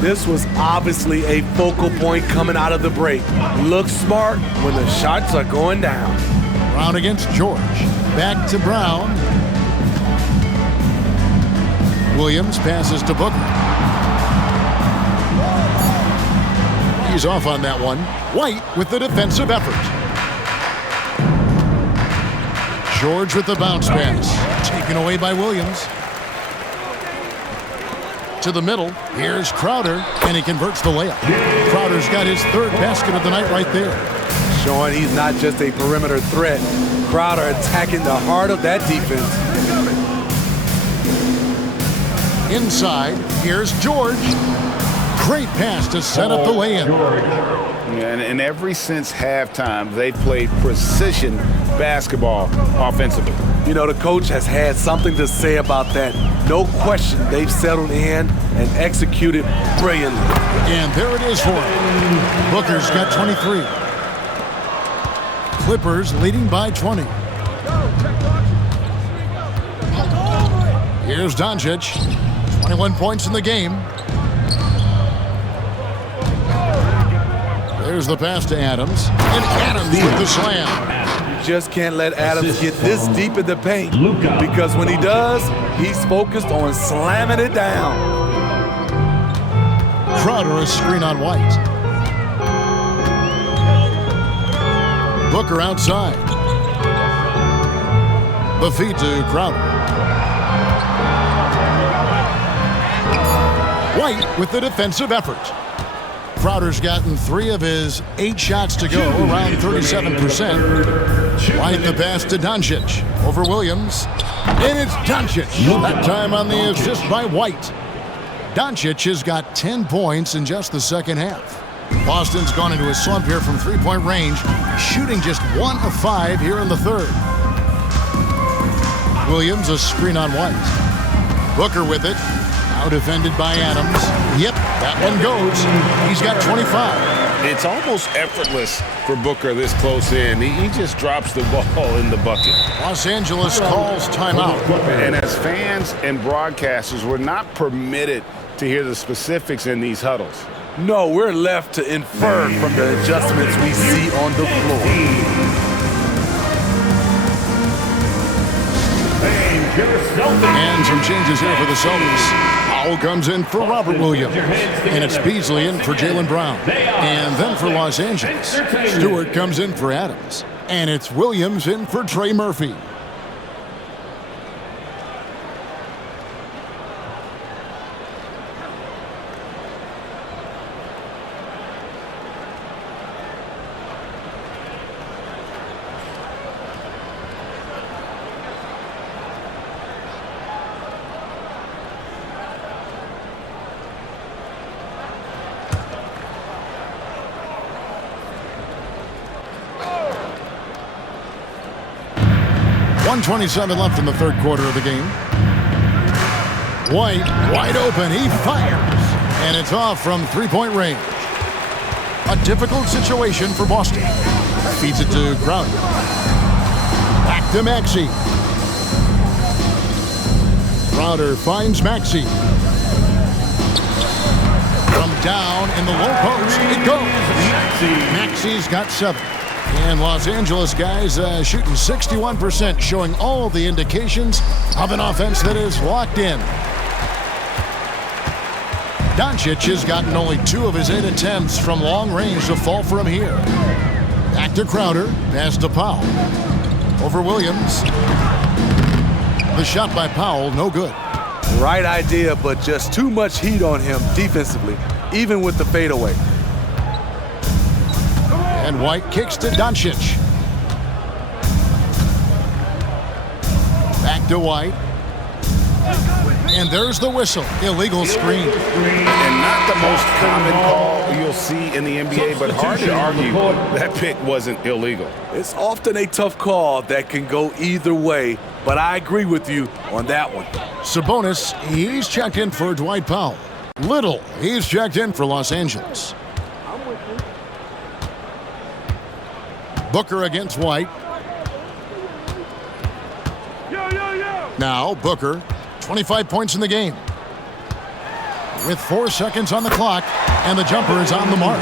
This was obviously a focal point coming out of the break. Look smart when the shots are going down. Brown against George. Back to Brown. Williams passes to Booker. He's off on that one. White with the defensive effort. George with the bounce pass. Taken away by Williams. To the middle. Here's Crowder, and he converts the layup. Crowder's got his third basket of the night right there. Showing he's not just a perimeter threat. Crowder attacking the heart of that defense. Inside, here's George. Great pass to set up the lay-in. And ever since halftime, they played precision basketball offensively. You know, the coach has had something to say about that. No question, they've settled in and executed brilliantly. And there it is for him. Booker's got 23. Clippers leading by 20. Here's Doncic. 21 points in the game. There's the pass to Adams. And Adams with the slam. You just can't let Adams get this deep in the paint, because when he does, he's focused on slamming it down. Crowder, a screen on White. Booker outside. The feed to Crowder. White with the defensive effort. Crowder's gotten 3 of his 8 shots to go, around 37%. White the pass to Doncic. Over Williams. And it's Doncic. That time on the assist by White. Doncic has got 10 points in just the second half. Boston's gone into a slump here from three-point range, shooting just 1 of 5 here in the third. Williams, a screen on White. Booker with it. Now defended by Adams. Yep, that one goes. He's got 25. It's almost effortless for Booker this close in. He just drops the ball in the bucket. Los Angeles calls timeout. And as fans and broadcasters, we're not permitted to hear the specifics in these huddles. No, we're left to infer from the adjustments we see on the floor. And some changes here for the Celtics. Powell comes in for Robert Williams. And it's Beasley in for Jaylen Brown. And then for Los Angeles, Stewart comes in for Adams. And it's Williams in for Trey Murphy. .127 left in the third quarter of the game. White, wide open, he fires. And it's off from three-point range. A difficult situation for Boston. Feeds it to Crowder. Back to Maxey. Crowder finds Maxey. From down in the low post, it goes. Maxey's got 7. And Los Angeles guys shooting 61%, showing all the indications of an offense that is locked in. Doncic has gotten only 2 of his 8 attempts from long range to fall from here. Back to Crowder, pass to Powell. Over Williams. The shot by Powell, no good. Right idea, but just too much heat on him defensively, even with the fadeaway. And White kicks to Doncic. Back to White. And there's the whistle. Illegal screen. And not the most common call you'll see in the NBA, but hard to argue that pick wasn't illegal. It's often a tough call that can go either way, but I agree with you on that one. Sabonis, he's checked in for Dwight Powell. Little, he's checked in for Los Angeles. Booker against White. Now Booker, 25 points in the game. With 4 seconds on the clock, and the jumper is on the mark.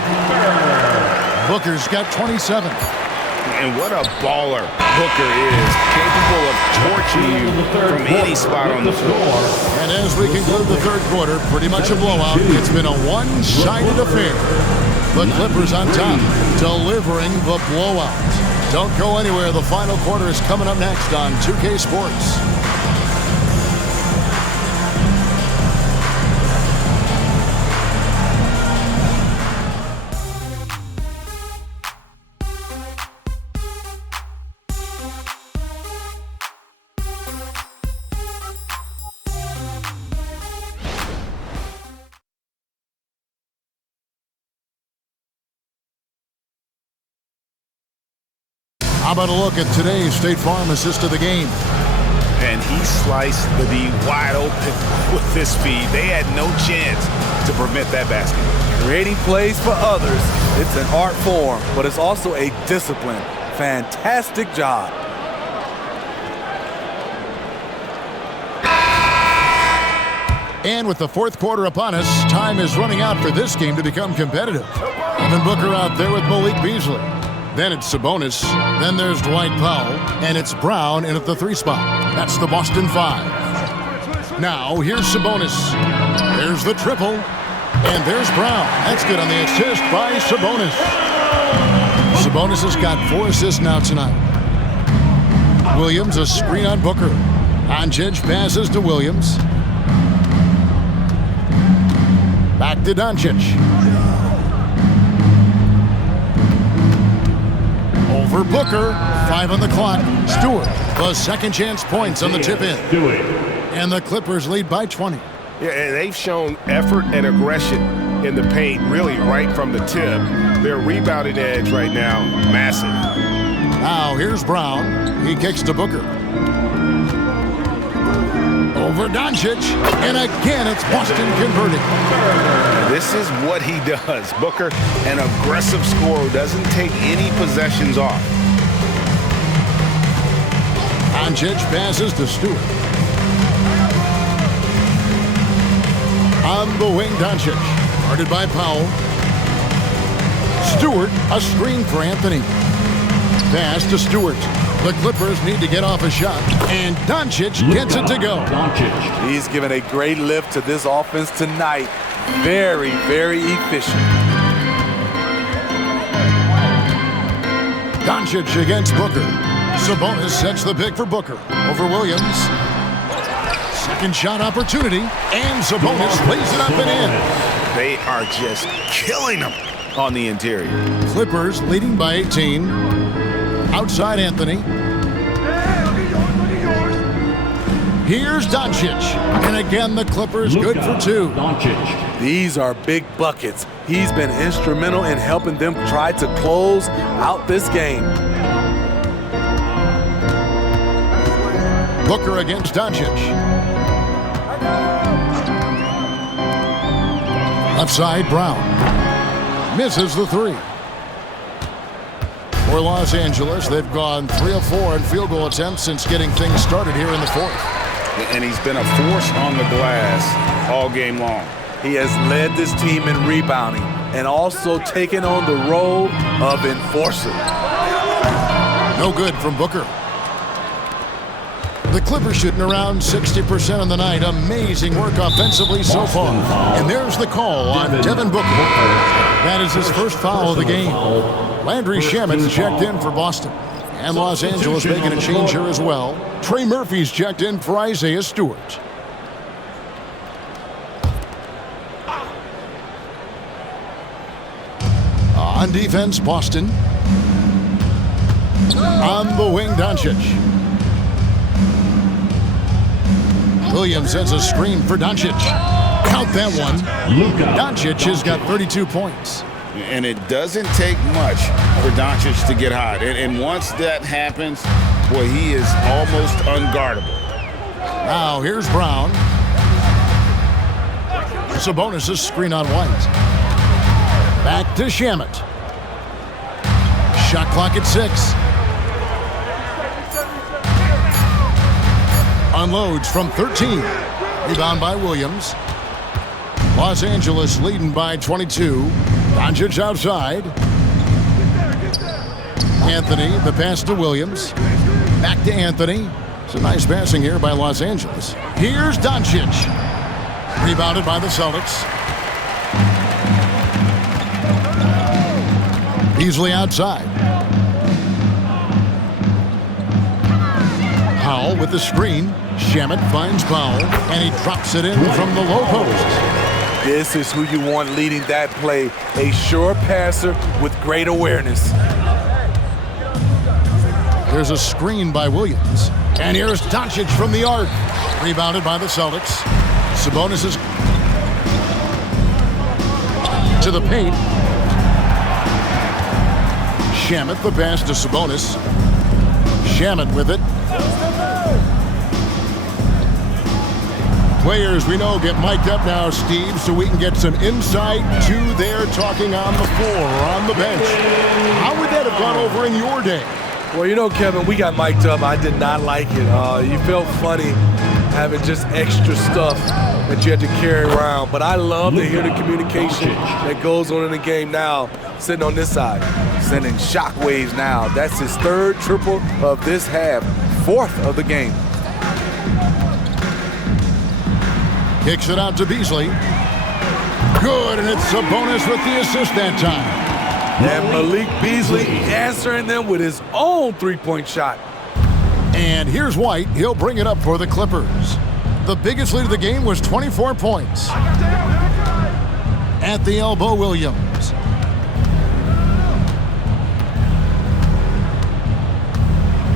Booker's got 27. And what a baller Booker is, capable of torching you from any spot on the floor. And as we conclude the third quarter, pretty much a blowout. It's been a one-sided affair. The Clippers on top, delivering the blowout. Don't go anywhere. The final quarter is coming up next on 2K Sports. How about a look at today's State Farm assist of the game? And he sliced the D wide open with this speed. They had no chance to prevent that basket. Creating plays for others, it's an art form, but it's also a discipline. Fantastic job. And with the fourth quarter upon us, time is running out for this game to become competitive. Evan Booker out there with Malik Beasley. Then it's Sabonis. Then there's Dwight Powell. And it's Brown in at the 3 spot. That's the Boston 5. Now, here's Sabonis. There's the triple. And there's Brown. That's good on the assist by Sabonis. Sabonis has got 4 assists now tonight. Williams, a screen on Booker. Doncic passes to Williams. Back to Doncic. Over Booker. 5 on the clock. Stewart, the second chance points on the tip in. And the Clippers lead by 20. Yeah, and they've shown effort and aggression in the paint really right from the tip. Their rebounding edge right now, massive. Now here's Brown. He kicks to Booker. Over Doncic, and again it's Boston converting. This is what he does. Booker, an aggressive scorer who doesn't take any possessions off. Doncic passes to Stewart. On the wing, Doncic, guarded by Powell. Stewart, a screen for Anthony. Pass to Stewart. The Clippers need to get off a shot, and Doncic gets it to go. He's given a great lift to this offense tonight. Very, very efficient. Doncic against Booker. Sabonis sets the pick for Booker over Williams. Second shot opportunity, and Sabonis lays it up and in. They are just killing them on the interior. Clippers leading by 18. Outside Anthony. Here's Doncic. And again, the Clippers good for 2. These are big buckets. He's been instrumental in helping them try to close out this game. Booker against Doncic. Left side, Brown. Misses the 3. For Los Angeles, they've gone 3 of 4 in field goal attempts since getting things started here in the 4th. And he's been a force on the glass all game long. He has led this team in rebounding and also taken on the role of enforcer. No good from Booker. The Clippers shooting around 60% on the night. Amazing work offensively so far. And there's the call on Devin Booker. That is his first foul of the game. Landry Shamet's checked in for Boston. And Los Angeles making a change here as well. Trey Murphy's checked in for Isaiah Stewart. On defense, Boston. On the wing, Doncic. Williams sends a screen for Doncic. Count that one. Doncic has got 32 points. And it doesn't take much for Doncic to get hot. And once that happens, boy, he is almost unguardable. Now here's Brown. Sabonis' screen on White. Back to Shamet. Shot clock at 6. Unloads from 13. Rebound by Williams. Los Angeles leading by 22. Doncic outside. Anthony, the pass to Williams. Back to Anthony. It's a nice passing here by Los Angeles. Here's Doncic. Rebounded by the Celtics. Beasley outside. Powell with the screen. Shamet finds Powell, and he drops it in from the low post. This is who you want leading that play. A sure passer with great awareness. There's a screen by Williams. And here's Doncic from the arc. Rebounded by the Celtics. Sabonis is to the paint. Shamet the pass to Sabonis. Shamet with it. Players we know get mic'd up now, Steve, so we can get some insight to their talking on the floor or on the bench. How would that have gone over in your day? Well, you know, Kevin, we got mic'd up. I did not like it. You felt funny having just extra stuff that you had to carry around. But I love to hear the communication that goes on in the game now, sitting on this side, sending shockwaves now. That's his 3rd triple of this half, 4th of the game. Kicks it out to Beasley. Good, and it's Sabonis with the assist that time. And Malik Beasley answering them with his own three-point shot. And here's White. He'll bring it up for the Clippers. The biggest lead of the game was 24 points. At the elbow, Williams.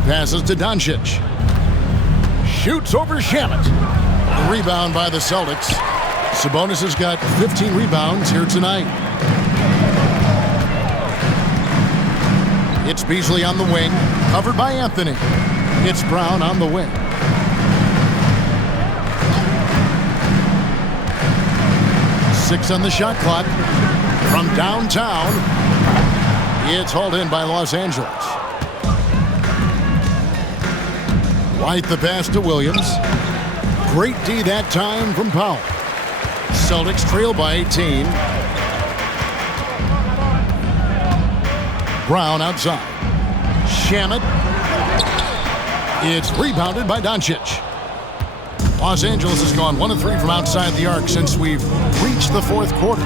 Passes to Doncic. Shoots over Shamet. Rebound by the Celtics. Sabonis has got 15 rebounds here tonight. It's Beasley on the wing, covered by Anthony. It's Brown on the wing. Six on the shot clock. From downtown, it's hauled in by Los Angeles. White the pass to Williams. Great D that time from Powell. Celtics trail by 18. Brown outside. Shamet. It's rebounded by Doncic. Los Angeles has gone 1 of 3 from outside the arc since we've reached the fourth quarter.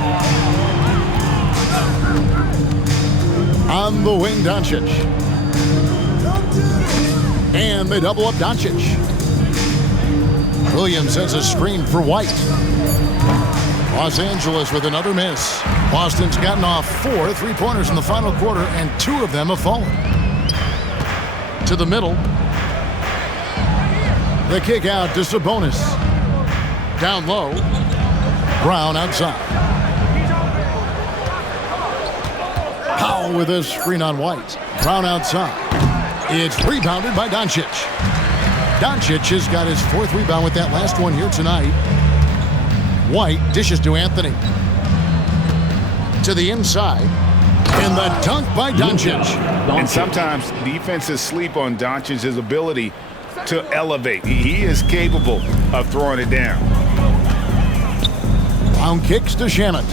On the wing, Doncic. And they double up Doncic. Williams sends a screen for White. Los Angeles with another miss. Boston's gotten off 4 3-pointers in the final quarter, and 2 of them have fallen. To the middle. The kick out to Sabonis. Down low. Brown outside. Powell with a screen on White. Brown outside. It's rebounded by Doncic. Doncic has got his 4th rebound with that last one here tonight. White dishes to Anthony. To the inside. And the dunk by Doncic. And sometimes defenses sleep on Doncic's ability to elevate. He is capable of throwing it down. Brown kicks to Shamet.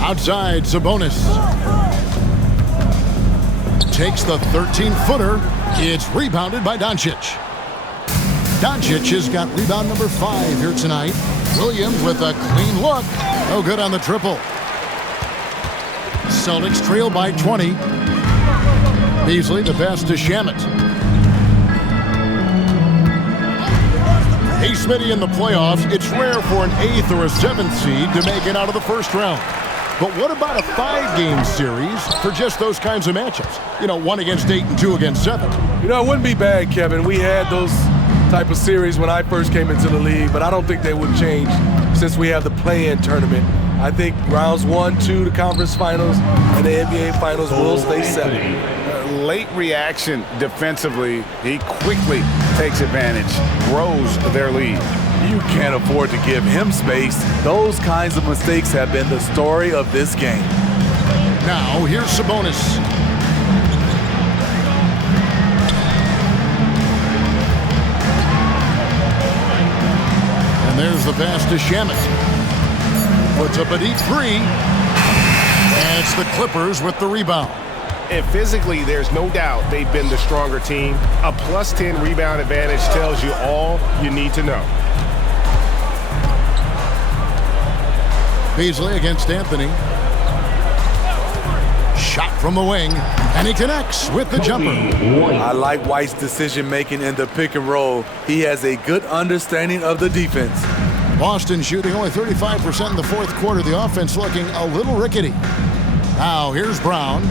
Outside, Sabonis. Takes the 13-footer. It's rebounded by Doncic. Doncic has got rebound number 5 here tonight. Williams with a clean look. No good on the triple. Celtics trail by 20. Beasley the pass to Shamet. Hey, Smitty, in the playoffs, it's rare for an 8th or a 7th seed to make it out of the first round. But what about a 5-game series for just those kinds of matchups? You know, 1 against 8 and 2 against 7. You know, it wouldn't be bad, Kevin. We had those type of series when I first came into the league, but I don't think they would change since we have the play-in tournament. I think rounds 1, 2, the conference finals, and the NBA finals will stay 7. Late reaction defensively. He quickly takes advantage, grows their lead. You can't afford to give him space. Those kinds of mistakes have been the story of this game. Now, here's Sabonis. And there's the pass to Shamet. Puts up a deep 3. And it's the Clippers with the rebound. And physically, there's no doubt they've been the stronger team. A plus 10 rebound advantage tells you all you need to know. Beasley against Anthony. Shot from the wing, and he connects with the jumper. I like White's decision-making in the pick and roll. He has a good understanding of the defense. Boston shooting only 35% in the fourth quarter. The offense looking a little rickety. Now, here's Brown.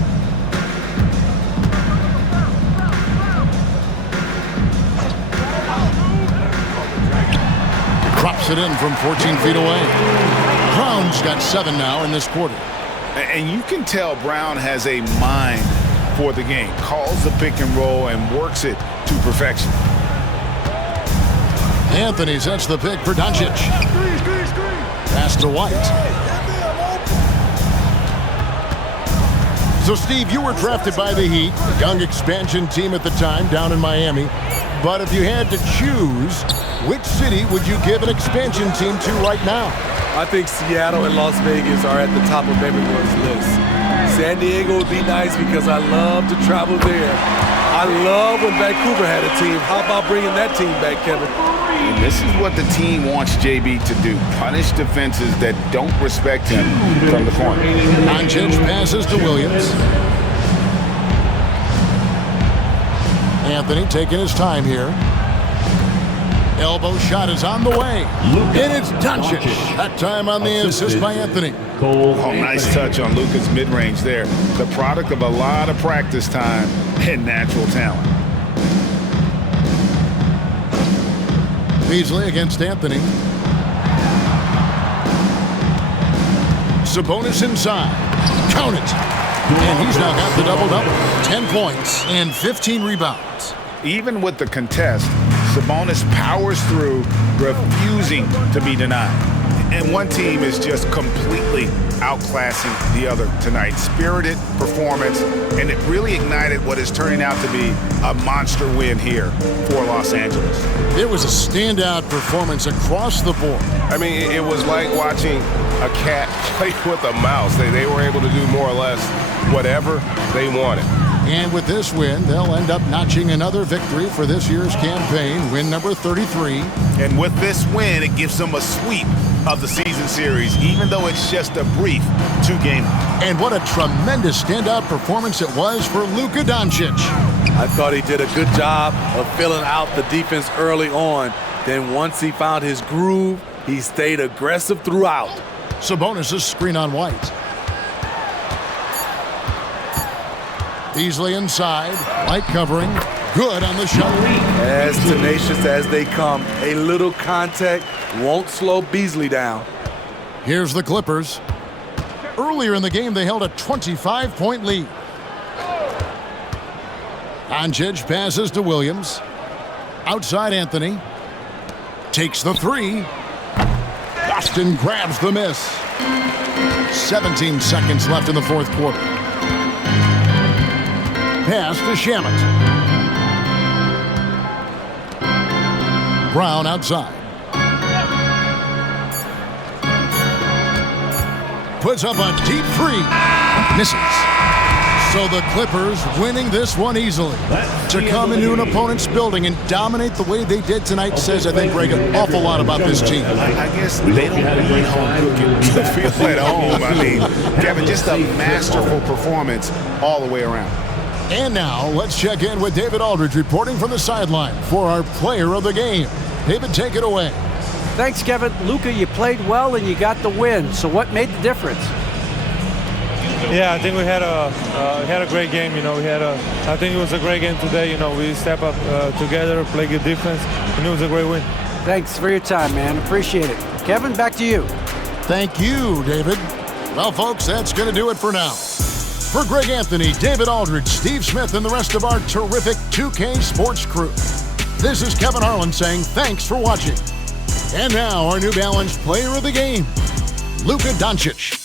Drops it in from 14 feet away. Brown's got 7 now in this quarter. And you can tell Brown has a mind for the game. Calls the pick and roll and works it to perfection. Anthony sets the pick for Doncic. Pass to White. So, Steve, you were drafted by the Heat, a young expansion team at the time down in Miami. But if you had to choose, which city would you give an expansion team to right now? I think Seattle and Las Vegas are at the top of everyone's list. San Diego would be nice because I love to travel there. I love when Vancouver had a team. How about bringing that team back, Kevin? And this is what the team wants JB to do. Punish defenses that don't respect him from the corner. Doncic passes to Williams. Anthony taking his time here. Elbow shot is on the way. And it's Doncic. That time on the assist by Anthony. Oh, nice touch on Luka's mid-range there. The product of a lot of practice time and natural talent. Beasley against Anthony. Sabonis inside. Count it. And he's now got the double-double. 10 points and 15 rebounds. Even with the contest, Sabonis powers through, refusing to be denied. And one team is just completely outclassing the other tonight. Spirited performance, and it really ignited what is turning out to be a monster win here for Los Angeles. It was a standout performance across the board. I mean, it was like watching a cat play with a mouse. They were able to do more or less whatever they wanted. And with this win, they'll end up notching another victory for this year's campaign, win number 33. And with this win, it gives them a sweep of the season series, even though it's just a brief 2-game. And what a tremendous standout performance it was for Luka Doncic. I thought he did a good job of filling out the defense early on. Then once he found his groove, he stayed aggressive throughout. Sabonis' screen on White. Beasley inside, light covering, good on the shot. As tenacious as they come, a little contact won't slow Beasley down. Here's the Clippers. Earlier in the game, they held a 25-point lead. Doncic passes to Williams. Outside Anthony. Takes the three. Boston grabs the miss. 17 seconds left in the fourth quarter. Pass to Shamet. Brown outside. Puts up a deep three. Misses. So the Clippers winning this one easily. To come into an opponent's building and dominate the way they did tonight says, I think, Greg, an awful lot about this team. I guess they don't need home cooking to feel at home. I mean, Kevin, just a masterful performance all the way around. And now, let's check in with David Aldridge reporting from the sideline for our player of the game. David, take it away. Thanks, Kevin. Luka, you played well and you got the win. So what made the difference? Yeah, I think we had a great game. You know, I think it was a great game today. You know, we step up together, play good defense, and it was a great win. Thanks for your time, man. Appreciate it. Kevin, back to you. Thank you, David. Well, folks, that's going to do it for now. For Greg Anthony, David Aldridge, Steve Smith, and the rest of our terrific 2K Sports crew, this is Kevin Harlan saying thanks for watching. And now, our New Balance player of the game, Luka Doncic.